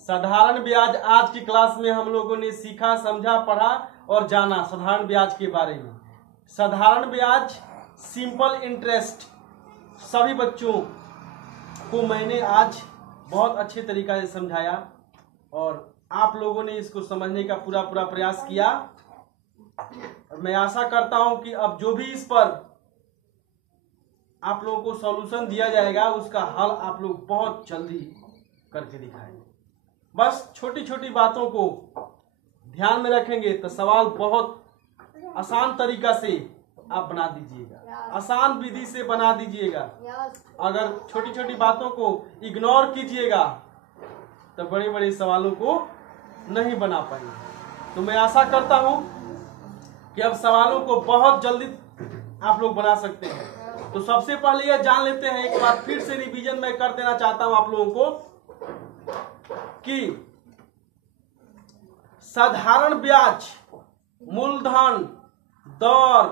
साधारण ब्याज। आज की क्लास में हम लोगों ने सीखा, समझा, पढ़ा और जाना साधारण ब्याज के बारे में। साधारण ब्याज, सिंपल इंटरेस्ट, सभी बच्चों को मैंने आज बहुत अच्छे तरीका से समझाया और आप लोगों ने इसको समझने का पूरा प्रयास किया। मैं आशा करता हूं कि अब जो भी इस पर आप लोगों को सॉल्यूशन दिया जाएगा उसका हल आप लोग बहुत जल्दी करके दिखाएंगे। बस छोटी छोटी बातों को ध्यान में रखेंगे तो सवाल बहुत आसान तरीका से आप बना दीजिएगा, आसान विधि से बना दीजिएगा। अगर छोटी छोटी बातों को इग्नोर कीजिएगा तो बड़े बड़े सवालों को नहीं बना पाएंगे। तो मैं आशा करता हूं कि अब सवालों को बहुत जल्दी आप लोग बना सकते हैं। तो सबसे पहले यह जान लेते हैं, एक बार फिर से रिवीजन मैं कर देना चाहता हूं आप लोगों को कि साधारण ब्याज, मूलधन, दर,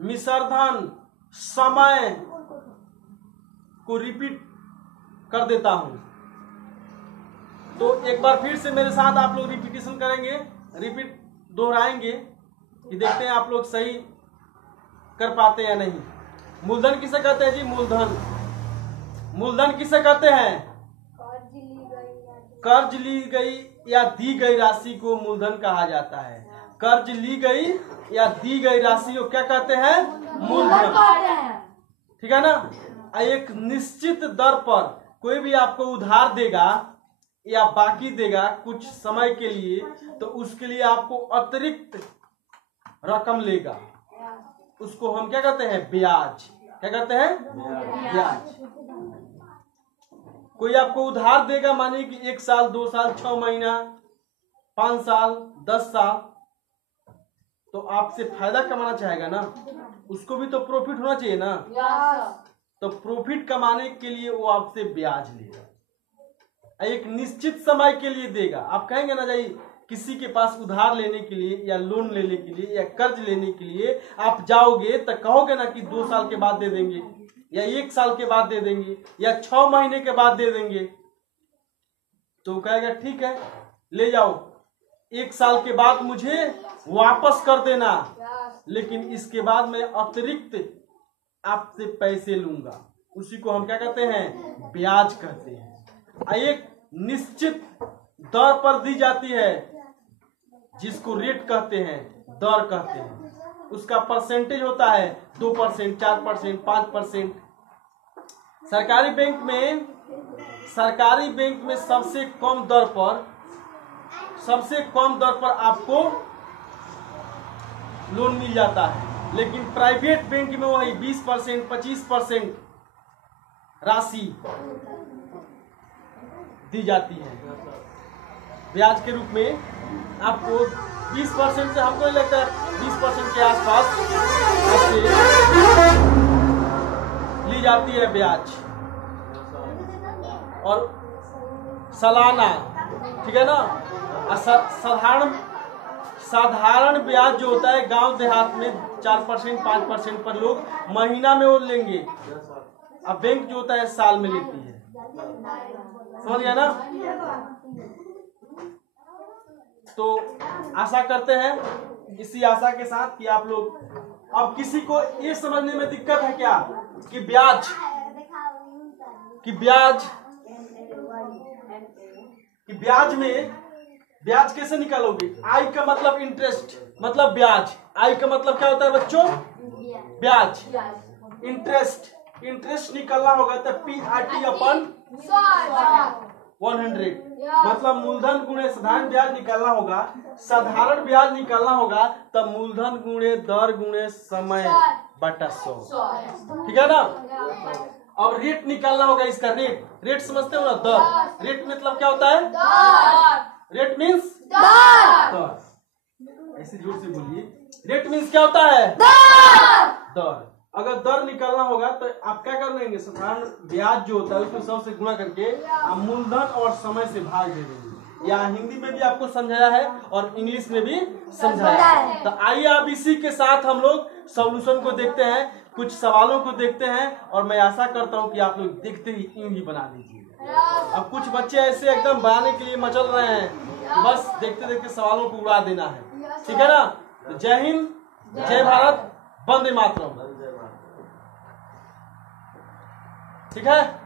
मिश्रधन, समय को रिपीट कर देता हूं। तो एक बार फिर से मेरे साथ आप लोग रिपीटेशन करेंगे, रिपीट दोहराएंगे कि देखते हैं आप लोग सही कर पाते हैं या नहीं। मूलधन किसे कहते हैं जी? मूलधन, मूलधन किसे कहते हैं? कर्ज ली गई या दी गई राशि को मूलधन कहा जाता है। कर्ज ली गई या दी गई राशि को क्या कहते हैं? मूलधन। ठीक है ना। एक निश्चित दर पर कोई भी आपको उधार देगा या बाकी देगा कुछ समय के लिए, तो उसके लिए आपको अतिरिक्त रकम लेगा, उसको हम क्या कहते हैं? ब्याज। क्या कहते हैं? ब्याज। कोई आपको उधार देगा, मानिए कि 1 साल, 2 साल, 6 महीना, 5 साल, 10 साल, तो आपसे फायदा कमाना चाहेगा ना, उसको भी तो प्रॉफिट होना चाहिए ना। तो प्रॉफिट कमाने के लिए वो आपसे ब्याज लेगा, एक निश्चित समय के लिए देगा। आप कहेंगे ना जी, किसी के पास उधार लेने के लिए या लोन लेने के लिए या कर्ज लेने के लिए आप जाओगे तो कहोगे ना कि 2 साल के बाद दे देंगे या 1 साल के बाद दे देंगे या 6 महीने के बाद दे देंगे। तो कहेगा ठीक है ले जाओ, 1 साल के बाद मुझे वापस कर देना, लेकिन इसके बाद मैं अतिरिक्त आपसे पैसे लूंगा। उसी को हम क्या कहते हैं? ब्याज कहते हैं। एक निश्चित दर पर दी जाती है जिसको रेट कहते हैं, दर कहते हैं। उसका परसेंटेज होता है 2%, 4%, 5%। सरकारी बैंक में सबसे कम दर पर आपको लोन मिल जाता है, लेकिन प्राइवेट बैंक में वही 20%, 25% राशि दी जाती है ब्याज के रूप में। आपको 20% से, हमको नहीं लगता है 20% के आसपास आपसे ली जाती है ब्याज, और सालाना। ठीक है ना। साधारण ब्याज जो होता है गांव देहात में 4%, 5% पर लोग महीना में वो लेंगे। अब बैंक जो होता है साल में लेती है। समझ गया ना। तो आशा करते हैं इसी आशा के साथ कि आप लोग, अब किसी को ये समझने में दिक्कत है क्या कि ब्याज में ब्याज कैसे निकालोगे? आई का मतलब इंटरेस्ट, मतलब ब्याज। आई का मतलब क्या होता है बच्चों? ब्याज। इंटरेस्ट निकालना होगा तो PRT अपन 100, मतलब मूलधन गुणे साधारण ब्याज निकालना होगा। साधारण ब्याज निकालना होगा तब मूलधन गुणे दर गुणे समय बटा 100। ठीक है ना। अब रेट निकालना होगा इसका। रेट समझते हो ना? दर। रेट मतलब क्या होता है? रेट मीन्स दर। ऐसे जोर से बोलिए। रेट मीन्स क्या होता है? दर। अगर दर निकालना होगा तो आप क्या कर लेंगे? साधारण ब्याज जो होता है उसको 100 से गुणा करके आप मूलधन और समय से भाग दे देंगे। या हिंदी में भी आपको समझाया है और इंग्लिश में भी समझाया है। तो आइए अब इसी के साथ हम लोग सॉल्यूशन को देखते हैं, कुछ सवालों को देखते हैं, और मैं आशा करता हूं कि आप लोग देखते ही यूं ही बना दीजिएगा। अब कुछ बच्चे ऐसे एकदम बयाने के लिए मचल रहे हैं कि बस देखते देखते सवालों को उड़ा देना है। ठीक है ना? तो जय हिंद, जय भारत, वंदे मातरम। ठीक है।